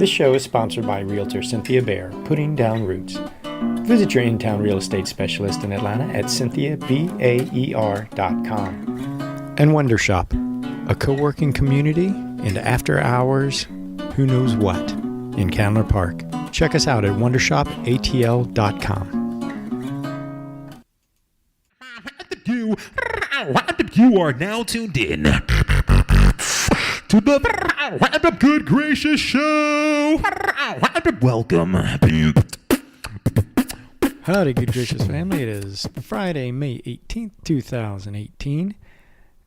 This show is sponsored by Realtor Cynthia Baer, Putting Down Roots. Visit your in-town real estate specialist in Atlanta at cynthiabaer.com. And Wonder Shop, a co-working community and after-hours who knows what in Candler Park. Check us out at wondershopatl.com. You are now tuned in to the Wind Up Good Gracious Show. Welcome. Howdy, good gracious family. It is Friday, May 18th, 2018,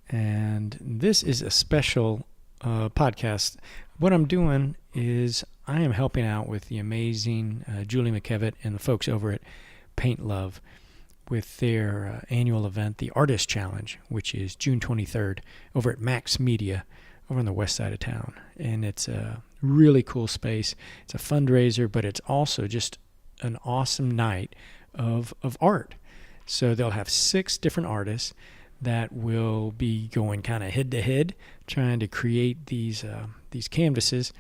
and this is a special podcast. What I'm doing is I am helping out with the amazing Julie McKevitt and the folks over at Paint Love with their annual event, the Artist Challenge, which is June 23rd over at Max Media over on the west side of town. And it's a really cool space. It's a fundraiser, but it's also just an awesome night of art. So they'll have 6 different artists that will be going kind of head to head, trying to create these canvases.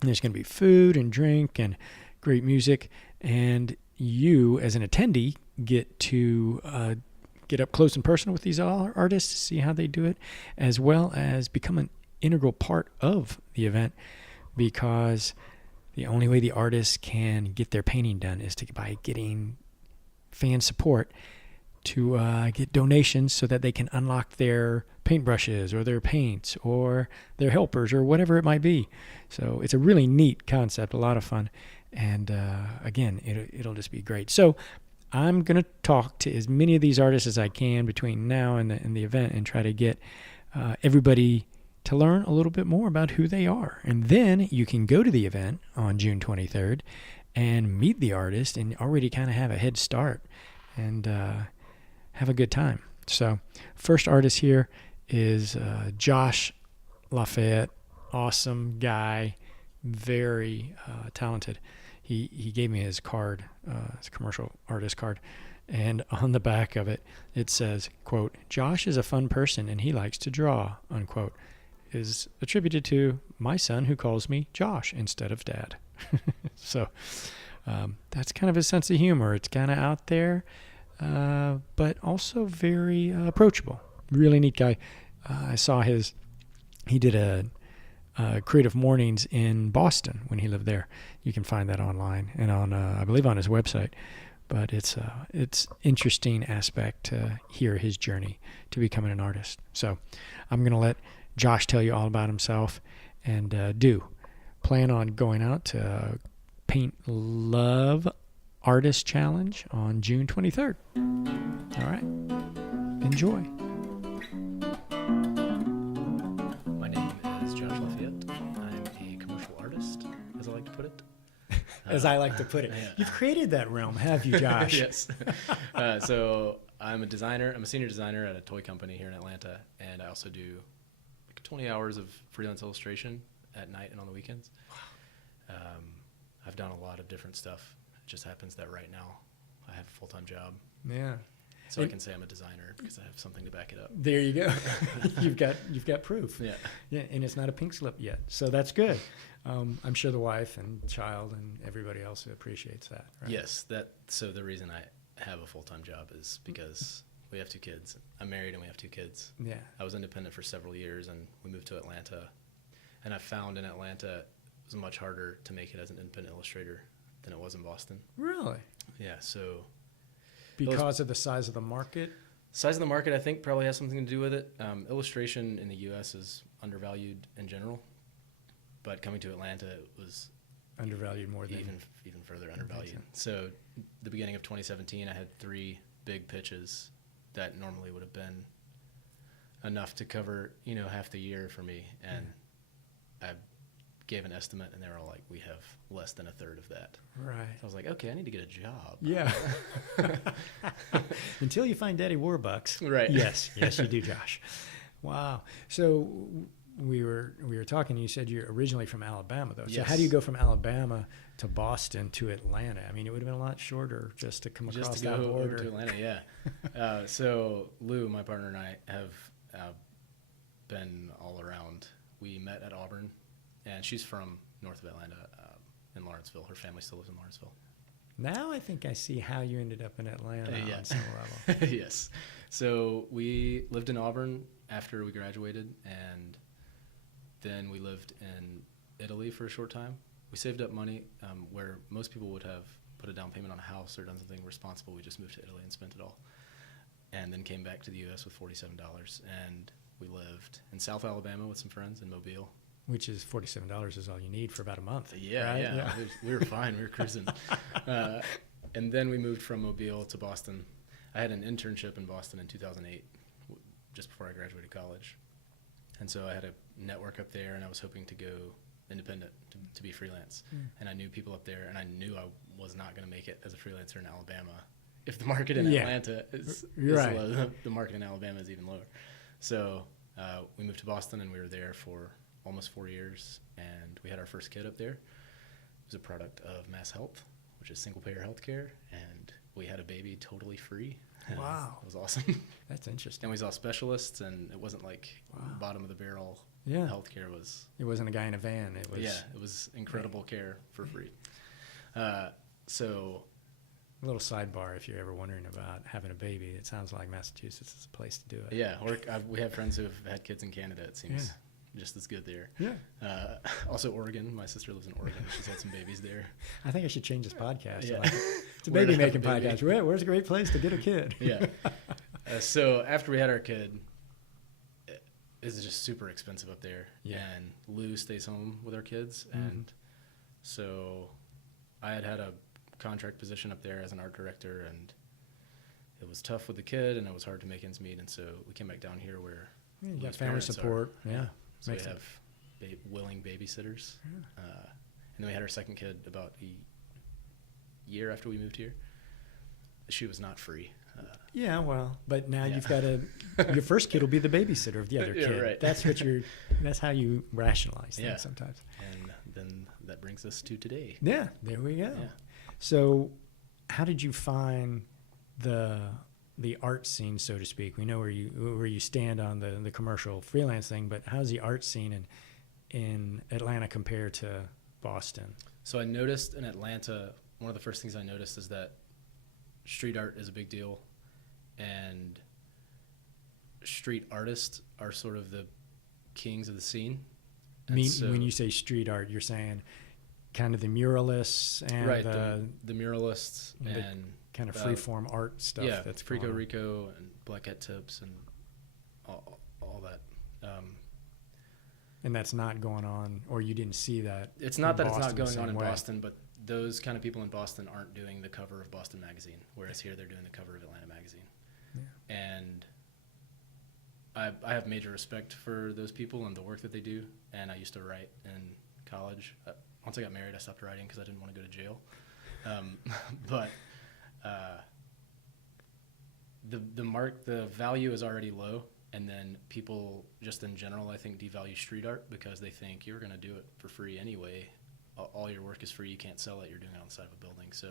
And there's going to be food and drink and great music, and you as an attendee get to get up close and personal with these artists, see how they do it, as well as become an integral part of the event, because the only way the artists can get their painting done is by getting fan support to get donations so that they can unlock their paintbrushes or their paints or their helpers or whatever it might be. So it's a really neat concept, a lot of fun. And again, it'll just be great. So I'm going to talk to as many of these artists as I can between now and the event and try to get everybody to learn a little bit more about who they are. And then you can go to the event on June 23rd and meet the artist and already kind of have a head start and have a good time. So first artist here is Josh LaFayette. Awesome guy, very talented. He gave me his card, his commercial artist card, and on the back of it, it says, quote, "Josh is a fun person and he likes to draw," unquote, is attributed to my son who calls me Josh instead of Dad. So that's kind of his sense of humor. It's kind of out there, but also very approachable. Really neat guy. I saw he did a Creative Mornings in Boston when he lived there. You can find that online and on, I believe, on his website. But it's interesting aspect to hear his journey to becoming an artist. So I'm going to let Josh tell you all about himself, and plan on going out to Paint Love Artist Challenge on June 23rd. All right. Enjoy. As I like to put it. Yeah. You've created that realm, have you, Josh? Yes. So I'm a designer. I'm a senior designer at a toy company here in Atlanta, and I also do like 20 hours of freelance illustration at night and on the weekends. Wow. I've done a lot of different stuff. It just happens that right now I have a full-time job. Yeah. So I can say I'm a designer because I have something to back it up. There you go. You've got proof. Yeah. Yeah, and it's not a pink slip yet, so that's good. I'm sure the wife and child and everybody else appreciates that. Right? Yes. So the reason I have a full-time job is because we have 2 kids. I'm married and we have 2 kids. Yeah. I was independent for several years and we moved to Atlanta. And I found in Atlanta it was much harder to make it as an independent illustrator than it was in Boston. Really? Yeah. So. Because of the size of the market? Size of the market, I think, probably has something to do with it. Illustration in the U.S. is undervalued in general, but coming to Atlanta, it was undervalued more than even further undervalued. So, the beginning of 2017, I had 3 big pitches that normally would have been enough to cover, half the year for me, and I gave an estimate, and they were all like, "We have less than a third of that." Right. So I was like, "Okay, I need to get a job." Yeah. Until you find Daddy Warbucks. Right. Yes, you do, Josh. Wow. So we were talking. You said you're originally from Alabama, though. So yes. How do you go from Alabama to Boston to Atlanta? I mean, it would have been a lot shorter just to come across that border. Over to Atlanta. Yeah. So Lou, my partner, and I have been all around. We met at Auburn. And she's from north of Atlanta, in Lawrenceville. Her family still lives in Lawrenceville. Now I think I see how you ended up in Atlanta Yeah. on some level. Yes. So we lived in Auburn after we graduated, and then we lived in Italy for a short time. We saved up money where most people would have put a down payment on a house or done something responsible. We just moved to Italy and spent it all. And then came back to the U.S. with $47. And we lived in South Alabama with some friends in Mobile. Which is $47 is all you need for about a month. Yeah, right? yeah. We were fine. We were cruising. And then we moved from Mobile to Boston. I had an internship in Boston in 2008, just before I graduated college. And so I had a network up there, and I was hoping to go independent, to be freelance. And I knew people up there, and I knew I was not going to make it as a freelancer in Alabama. If the market in Atlanta is right. low, the market in Alabama is even lower. So we moved to Boston, and we were there for almost 4 years, and we had our first kid up there. It was a product of Mass Health, which is single-payer healthcare, and we had a baby totally free. Wow. It was awesome. That's interesting. And we saw specialists, and it wasn't like bottom-of-the-barrel healthcare was. It wasn't a guy in a van. It was It was incredible care for free. So a little sidebar if you're ever wondering about having a baby. It sounds like Massachusetts is a place to do it. yeah, we have friends who have had kids in Canada. It seems just as good there. Yeah. Also Oregon. My sister lives in Oregon. She's had some babies there. I think I should change this podcast. Yeah. It's a Where to baby have making a baby. podcast. Where's a great place to get a kid? Yeah. So after we had our kid, it's just super expensive up there. Yeah. And Lou stays home with our kids. And so I had a contract position up there as an art director, and it was tough with the kid, and it was hard to make ends meet. And so we came back down here where You got Lou's family parents support. are. Yeah. So we Makes have willing babysitters. And then we had our second kid about a year after we moved here. She was not free. Yeah, well, but now Yeah. you've got your first kid will be the babysitter of the other Yeah, kid. right. That's how you rationalize things Yeah. sometimes. And then that brings us to today. Yeah, there we go. Yeah. So, how did you find the art scene, so to speak? We know where you stand on the commercial freelance thing, but how's the art scene in Atlanta compared to Boston? So I noticed in Atlanta, one of the first things I noticed is that street art is a big deal, and street artists are sort of the kings of the scene. When you say street art, you're saying kind of the muralists and right, the muralists the and kind of freeform art stuff. Yeah, that's Frico going on. Rico and Black Hat Tips and all that. And that's not going on, or you didn't see that. It's not in that it's Boston not the going same on in way. Boston, but those kind of people in Boston aren't doing the cover of Boston Magazine, whereas here they're doing the cover of Atlanta Magazine. Yeah. And I have major respect for those people and the work that they do. And I used to write in college. Once I got married, I stopped writing because I didn't want to go to jail. But the value is already low. And then people just in general, I think, devalue street art because they think you're going to do it for free anyway. All your work is free. You can't sell it. You're doing it on the side of a building. So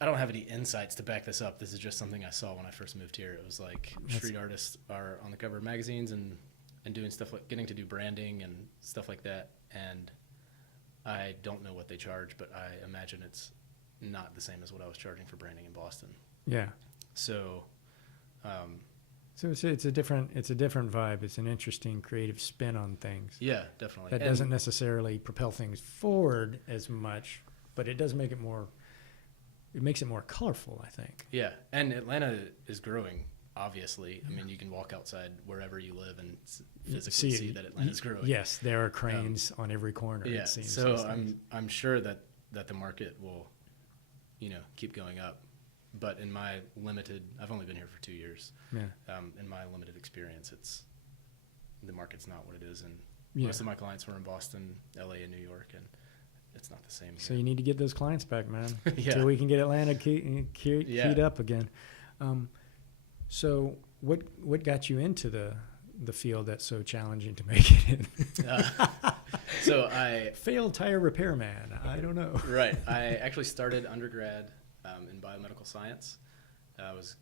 I don't have any insights to back this up. This is just something I saw when I first moved here. It was like street artists are on the cover of magazines and doing stuff like getting to do branding and stuff like that. And I don't know what they charge, but I imagine it's not the same as what I was charging for branding in Boston. Yeah. So So it's a different vibe. It's an interesting creative spin on things. yeah, definitely. That doesn't necessarily propel things forward as much, but it does make it more. It makes it more colorful, I think. Yeah, and Atlanta is growing. Obviously, I mean, you can walk outside wherever you live and physically see that Atlanta's growing. Yes, there are cranes on every corner. Yeah, it seems so these days. I'm sure that the market will, keep going up. But in my limited, I've only been here for 2 years. Yeah. In my limited experience, the market's not what it is, and Yeah. most of my clients were in Boston, LA, and New York, and it's not the same So here. you need to get those clients back, man. Yeah. Until we can get Atlanta keyed up again. So what got you into the field that's so challenging to make it in? So I Failed tire repairman. I don't know. right. I actually started undergrad in biomedical science. I was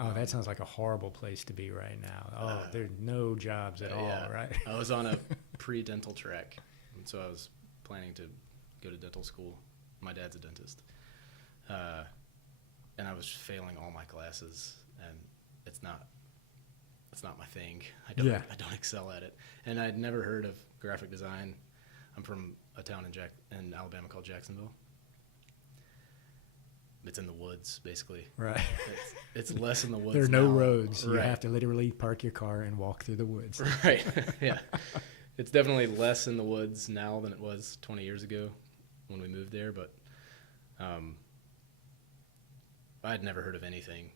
Oh, that sounds like a horrible place to be right now. Oh, there's no jobs at all, yeah. right? I was on a pre-dental track, and so I was planning to go to dental school. My dad's a dentist. And I was failing all my classes, and it's not my thing. I don't excel at it. And I'd never heard of graphic design. I'm from a town in Alabama called Jacksonville. It's in the woods, basically. Right. It's less in the woods. There are no now. roads. You Right. have to literally park your car and walk through the woods. Right. Yeah. It's definitely less in the woods now than it was 20 years ago when we moved there, but I'd never heard of anything.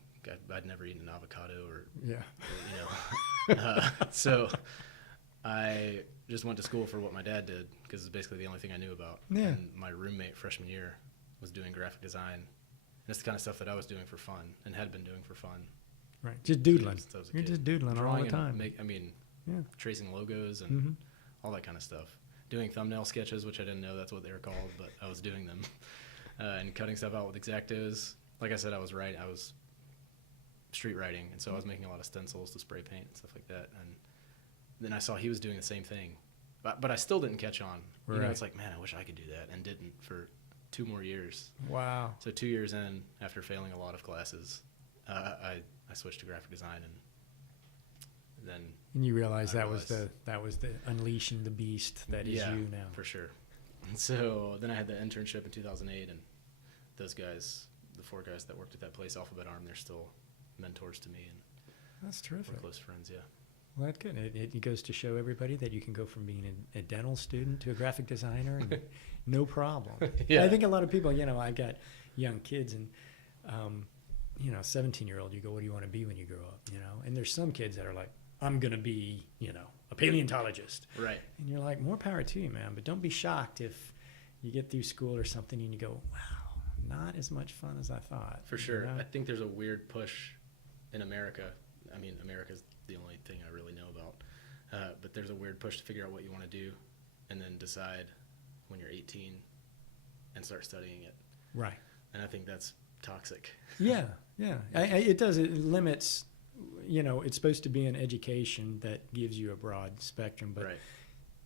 I'd never eaten an avocado or so I just went to school for what my dad did because it's basically the only thing I knew about. Yeah. And my roommate freshman year was doing graphic design. And it's the kind of stuff that I was doing for fun and had been doing for fun. Right. Just doodling. since I was a You're kid. just doodling all the time. Tracing logos and Mm-hmm. all that kind of stuff. Doing thumbnail sketches, which I didn't know that's what they were called, but I was doing them. And cutting stuff out with X-Actos. Like I said, I was street writing, and so I was making a lot of stencils to spray paint and stuff like that. And then I saw he was doing the same thing, but I still didn't catch on. You know, Right. it's like, man, I wish I could do that, and didn't for 2 more years. Wow. So 2 years in, after failing a lot of classes, I switched to graphic design, and then And you realize I that was the unleashing the beast that is you now. for sure. And so then I had the internship in 2008, and those guys, the 4 guys that worked at that place, Alphabet Arm, they're still mentors to me, and That's we're terrific. close friends. Yeah. Well, that's good. It goes to show everybody that you can go from being a dental student to a graphic designer and no problem. Yeah. I think a lot of people, I got young kids and, 17-year-old, you go, what do you want to be when you grow up? And there's some kids that are like, I'm going to be, a paleontologist. Right. And you're like, more power to you, man. But don't be shocked if you get through school or something and you go, wow, not as much fun as I thought. For sure. You know? I think there's a weird push in America. I mean, America's the only thing I really know about. But there's a weird push to figure out what you want to do and then decide when you're 18 and start studying it. Right. And I think that's toxic. Yeah. It does. It limits, it's supposed to be an education that gives you a broad spectrum, but Right.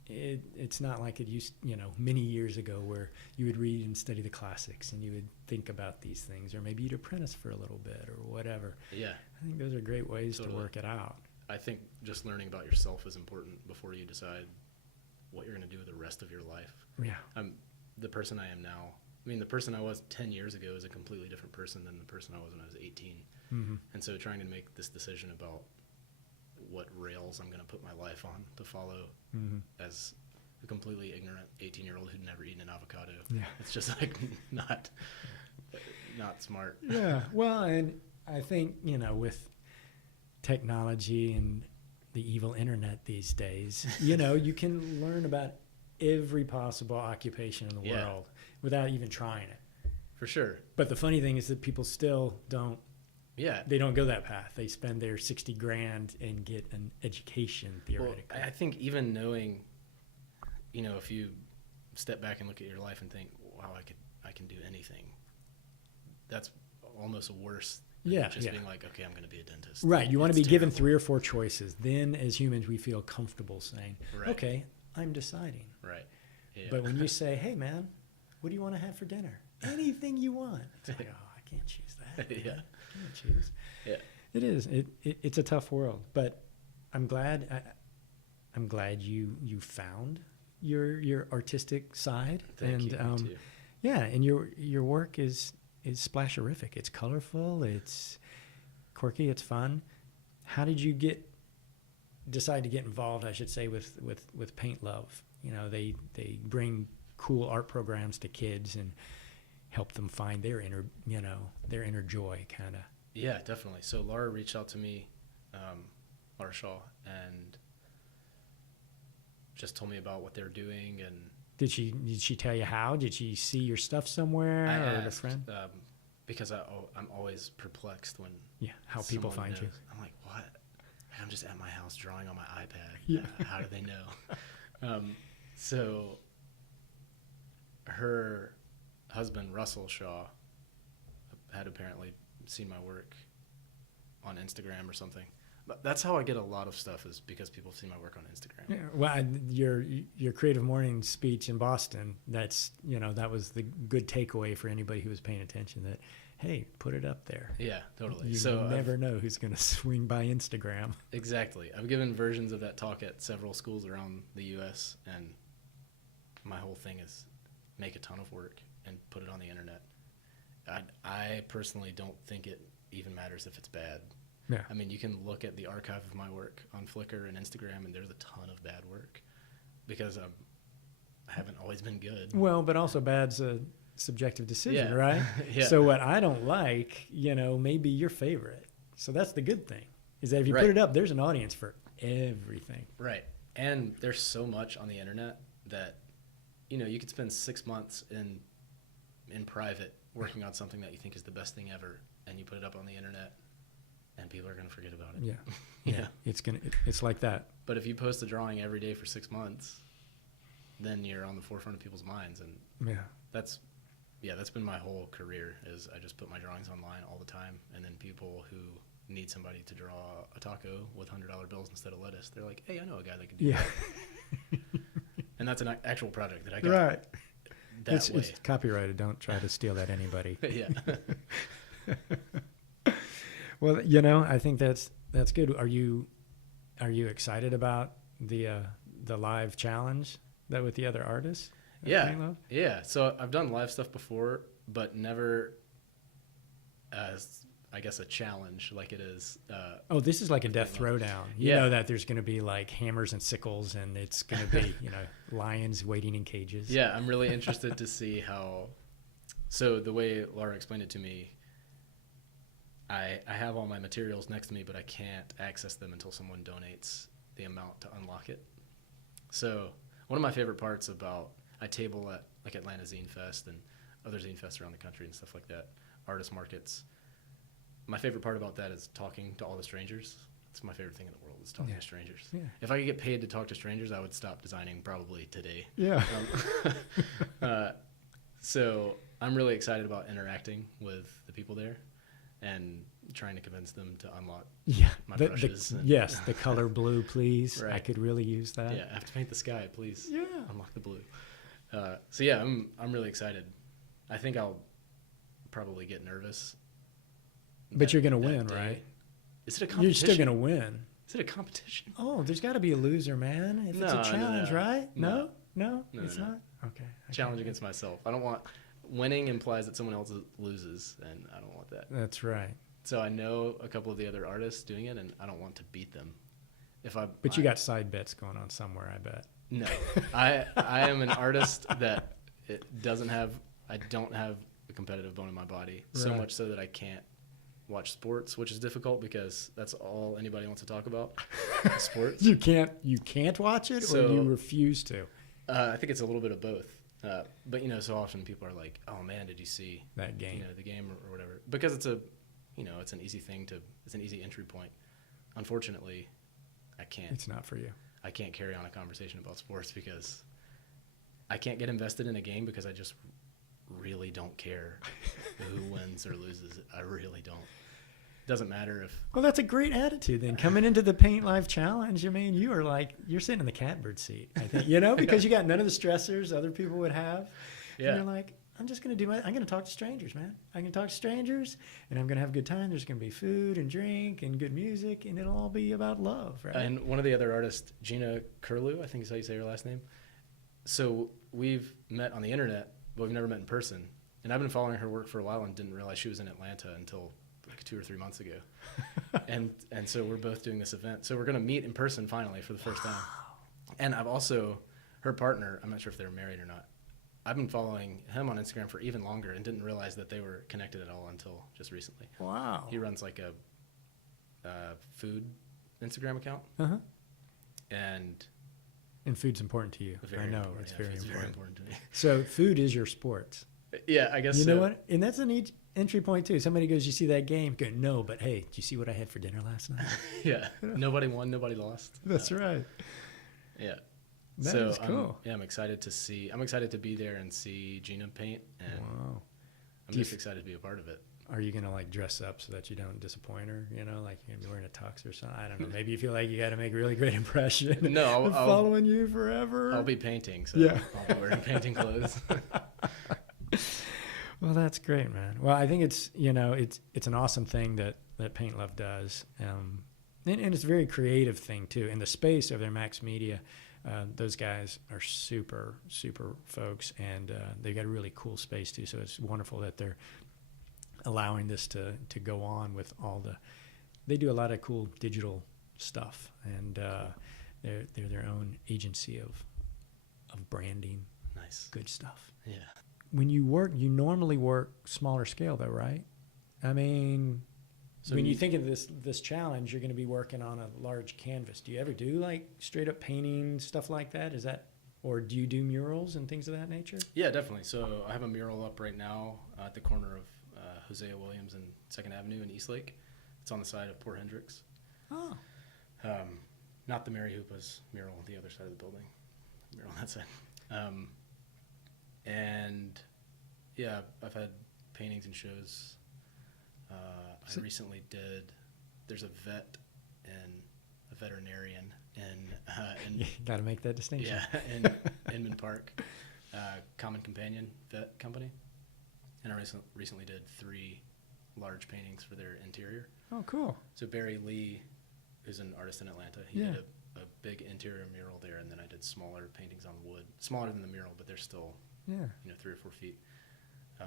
it's not like it used, many years ago where you would read and study the classics and you would think about these things, or maybe you'd apprentice for a little bit or whatever. Yeah. I think those are great ways Totally. to work it out. I think just learning about yourself is important before you decide what you're going to do with the rest of your life. Yeah. The person I am now, the person I was 10 years ago is a completely different person than the person I was when I was 18. Mm-hmm. And so trying to make this decision about what rails I'm going to put my life on to follow Mm-hmm. as a completely ignorant 18-year-old who'd never eaten an avocado. Yeah. It's just like not smart. Yeah. Well, and I think, with technology and the evil internet these days, you can learn about every possible occupation in the Yeah. world without even trying it. For sure. But the funny thing is that people still Yeah. they don't go that path. They spend their $60,000 and get an education theoretically. Well, I think even knowing, if you step back and look at your life and think, wow, I can do anything. That's almost worse than just being like, okay, I'm going to be a dentist. Right. You want to be It's given terrible. 3 or 4 choices. Then as humans, we feel comfortable saying, Right. okay, I'm deciding. Right. Yeah. But when you say, hey, man, what do you want to have for dinner? Anything you want. It's like, oh, I can't choose that. Yeah. I can't choose. Yeah. It is. It's a tough world. But I'm glad you found your artistic side. Thank you. Me too. Yeah, and your work is splasherific. It's colorful. It's quirky. It's fun. How did you decide to get involved? I should say with Paint Love. They bring cool art programs to kids and help them find their inner joy, kind of. Yeah, definitely. So Laura reached out to me, Laura Shaw, and just told me about what they're doing. And Did she tell you how? Did she see your stuff somewhere I or a asked, friend? because I'm always perplexed when Yeah, how people someone find you. knows. I'm like, what? I'm just at my house drawing on my iPad. Yeah. How do they know? So her husband, Russell Shaw, had apparently seen my work on Instagram or something. But that's how I get a lot of stuff, is because people see my work on Instagram. Yeah, well, your Creative Morning speech in Boston, that's, that was the good takeaway for anybody who was paying attention, that, hey, put it up there. Yeah, totally. You never know who's going to swing by Instagram. Exactly. I've given versions of that talk at several schools around the U.S., and my whole thing is make a ton of work and put it on the internet. I personally don't think it even matters if it's bad. Yeah. I mean, you can look at the archive of my work on Flickr and Instagram, and there's a ton of bad work because I haven't always been good. Well, but also bad's a subjective decision, Yeah. right? Yeah. So what I don't like, may be your favorite. So that's the good thing, is that if you Right. put it up, there's an audience for everything. Right. And there's so much on the internet that, you could spend 6 months in private working on something that you think is the best thing ever, and you put it up on the internet, and people are going to forget about it. Yeah. Yeah. It's like that. But if you post a drawing every day for 6 months, then you're on the forefront of people's minds. And Yeah. that's been my whole career, is I just put my drawings online all the time. And then people who need somebody to draw a taco with $100 bills instead of lettuce, they're like, hey, I know a guy that can do Yeah. that. And that's an actual project that I got Right. that way. It's copyrighted. Don't try to steal that, anybody. Yeah. Well, I think that's good. Are you excited about the live challenge that with the other artists? at Yeah. Paint Love? Yeah. So I've done live stuff before, but never as, I guess, a challenge like it is. Oh, this is like a death Paint Love. throwdown. You Yeah. know that there's going to be like hammers and sickles, and it's going to be lions waiting in cages. Yeah, I'm really interested to see how. So the way Laura explained it to me, I have all my materials next to me, but I can't access them until someone donates the amount to unlock it. So one of my favorite parts about, I table at like Atlanta Zine Fest and other Zine Fests around the country and stuff like that, artist markets. My favorite part about that is talking to all the strangers. It's my favorite thing in the world, is talking Yeah. to strangers. Yeah. If I could get paid to talk to strangers, I would stop designing probably today. Yeah. So I'm really excited about interacting with the people there and trying to convince them to unlock Yeah. my brushes. Yes, the color blue, please. I Right. could really use that. Yeah, I have to paint the sky, please. Yeah. Unlock the blue. So yeah, I'm really excited. I think I'll probably get nervous. But you're gonna that win, day. right? Is it a competition? You're still gonna win. Is it a competition? Oh, there's got to be a loser, man. If it's No, a no, challenge, no. right? No, No, it's no. not. Okay. Challenge against myself. I don't want, winning implies that someone else loses, and I don't want that. That's right. So I know a couple of the other artists doing it, and I don't want to beat them. But you got side bets going on somewhere, I bet. No, I am an artist that I don't have a competitive bone in my body, so Right. much so that I can't watch sports, which is difficult because that's all anybody wants to talk about, sports. You can't watch it, or So- you refuse to. I think it's a little bit of both. But so often people are like, "Oh man, did you see That game. the game or whatever?" Because it's it's an easy it's an easy entry point. Unfortunately, I can't. It's not for you. I can't carry on a conversation about sports because I can't get invested in a game because I just really don't care who wins or loses. I really don't. Doesn't matter if. Well, that's a great attitude then. Coming into the Paint Live Challenge, I mean, you're sitting in the catbird seat, I think, because you got none of the stressors other people would have. Yeah. And you're like, I'm just going to I'm going to talk to strangers, man. I'm going to talk to strangers, and I'm going to have a good time. There's going to be food and drink and good music, and it'll all be about love, right? And one of the other artists, Gina Curlew, I think is how you say her last name. So we've met on the internet, but we've never met in person. And I've been following her work for a while and didn't realize she was in Atlanta until like 2 or 3 months ago. and so we're both doing this event. So we're going to meet in person finally for the first time. And I've also, her partner, I'm not sure if they're married or not. I've been following him on Instagram for even longer and didn't realize that they were connected at all until just recently. Wow. He runs like a food Instagram account. Uh-huh. And food's important to you. I know. important. It's Yeah, very food's important. very important to me. So food is your sport. Yeah, I guess You so. know what? And that's an entry point, too. Somebody goes, you see that game? Go, no, but hey, did you see what I had for dinner last night? Yeah. Nobody won, nobody lost. That's right. Yeah. That so is cool. I'm excited to be there and see Gina paint, and Wow. I'm Do you just excited to be a part of it. are you gonna like dress up so that you don't disappoint her? You know, like you're gonna be wearing a tux or something. I don't know. Maybe you feel like you got to make a really great impression. No, I'm following you forever. I'll be painting, so Yeah. I'll be wearing painting clothes. Well, that's great, man. Well, I think it's it's an awesome thing that Paint Love does, and it's a very creative thing too. In the space of their Max Media, those guys are super folks, and they've got a really cool space too. So it's wonderful that they're allowing this to go on with all the. They do a lot of cool digital stuff, and they're their own agency of branding. Nice. Good stuff. Yeah. When you work, you normally work smaller scale, though, right? I mean, So when you think of this challenge, you're going to be working on a large canvas. Do you ever do like straight up painting stuff like that? Is that, or do you do murals and things of that nature? Yeah, definitely. So I have a mural up right now at the corner of Hosea Williams and 2nd Avenue in Eastlake. It's on the side of Port Hendricks. Oh, Not the Mary Hoopa's mural, the other side of the building. Mural on that side. And yeah, I've had paintings and shows. I recently did. There's a vet and a veterinarian in you got to make that distinction. yeah, in Inman Park, Common Companion Vet Company, and I recently did 3 large paintings for their interior. Oh, cool. So Barry Lee, who's an artist in Atlanta, he Yeah. did a big interior mural there, and then I did smaller paintings on wood, smaller than the mural, but they're still Yeah. 3 or 4 feet.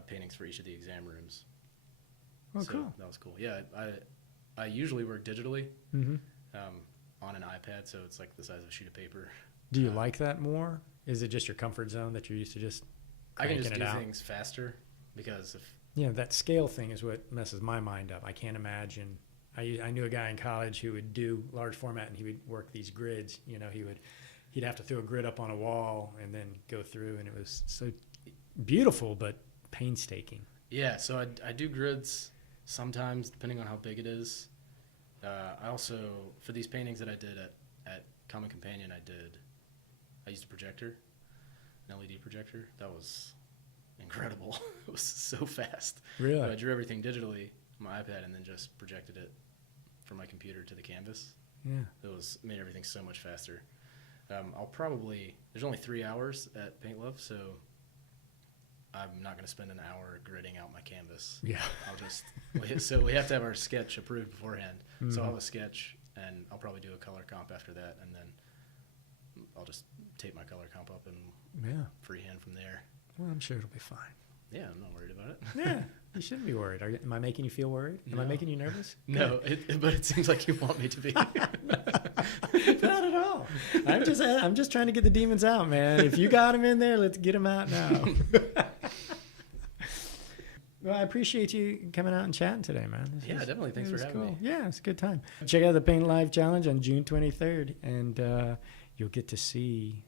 Paintings for each of the exam rooms. Oh, So cool. that was cool. Yeah, I usually work digitally Mm-hmm. on an iPad, so it's like the size of a sheet of paper. Do you like that more? Is it just your comfort zone that you're used to just I can just cranking do it out? things faster because if Yeah, that scale thing is what messes my mind up. I can't imagine. I knew a guy in college who would do large format, and he would work these grids. You know, he'd have to throw a grid up on a wall and then go through, and it was so beautiful but painstaking. yeah, so I do grids sometimes depending on how big it is. I also, for these paintings that I did at Common Companion, I used a projector, an LED projector. That was incredible. It was so fast. Really? So I drew everything digitally on my iPad and then just projected it from my computer to the canvas. Yeah. It made everything so much faster. There's only 3 hours at Paint Love, so I'm not going to spend an hour gridding out my canvas. Yeah. So we have to have our sketch approved beforehand. Mm-hmm. So I'll have a sketch, and I'll probably do a color comp after that, and then I'll just tape my color comp up and Yeah. freehand from there. Well, I'm sure it'll be fine. Yeah, I'm not worried about it. Yeah. You shouldn't be worried. Am I making you feel worried? Am I No. making you nervous? No, but it seems like you want me to be. Not at all. I'm just trying to get the demons out, man. If you got them in there, let's get them out now. Well, I appreciate you coming out and chatting today, man. Yeah, definitely. Thanks for having me. Yeah, it's a good time. Check out the Paint Live Challenge on June 23rd, and you'll get to see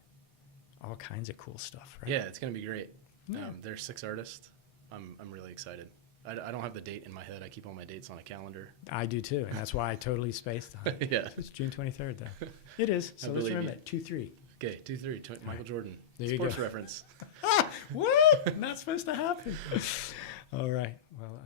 all kinds of cool stuff, right? Yeah, it's going to be great. Yeah. There's 6 artists. I'm really excited. I don't have the date in my head. I keep all my dates on a calendar. I do too, and that's why I totally spaced on it. Yeah. It's June 23rd, though. It is, so let's believe remember you. it. 2-3. Okay, 2-3. Michael Jordan. There you Sports go. reference. What? Not supposed to happen. All right. Well,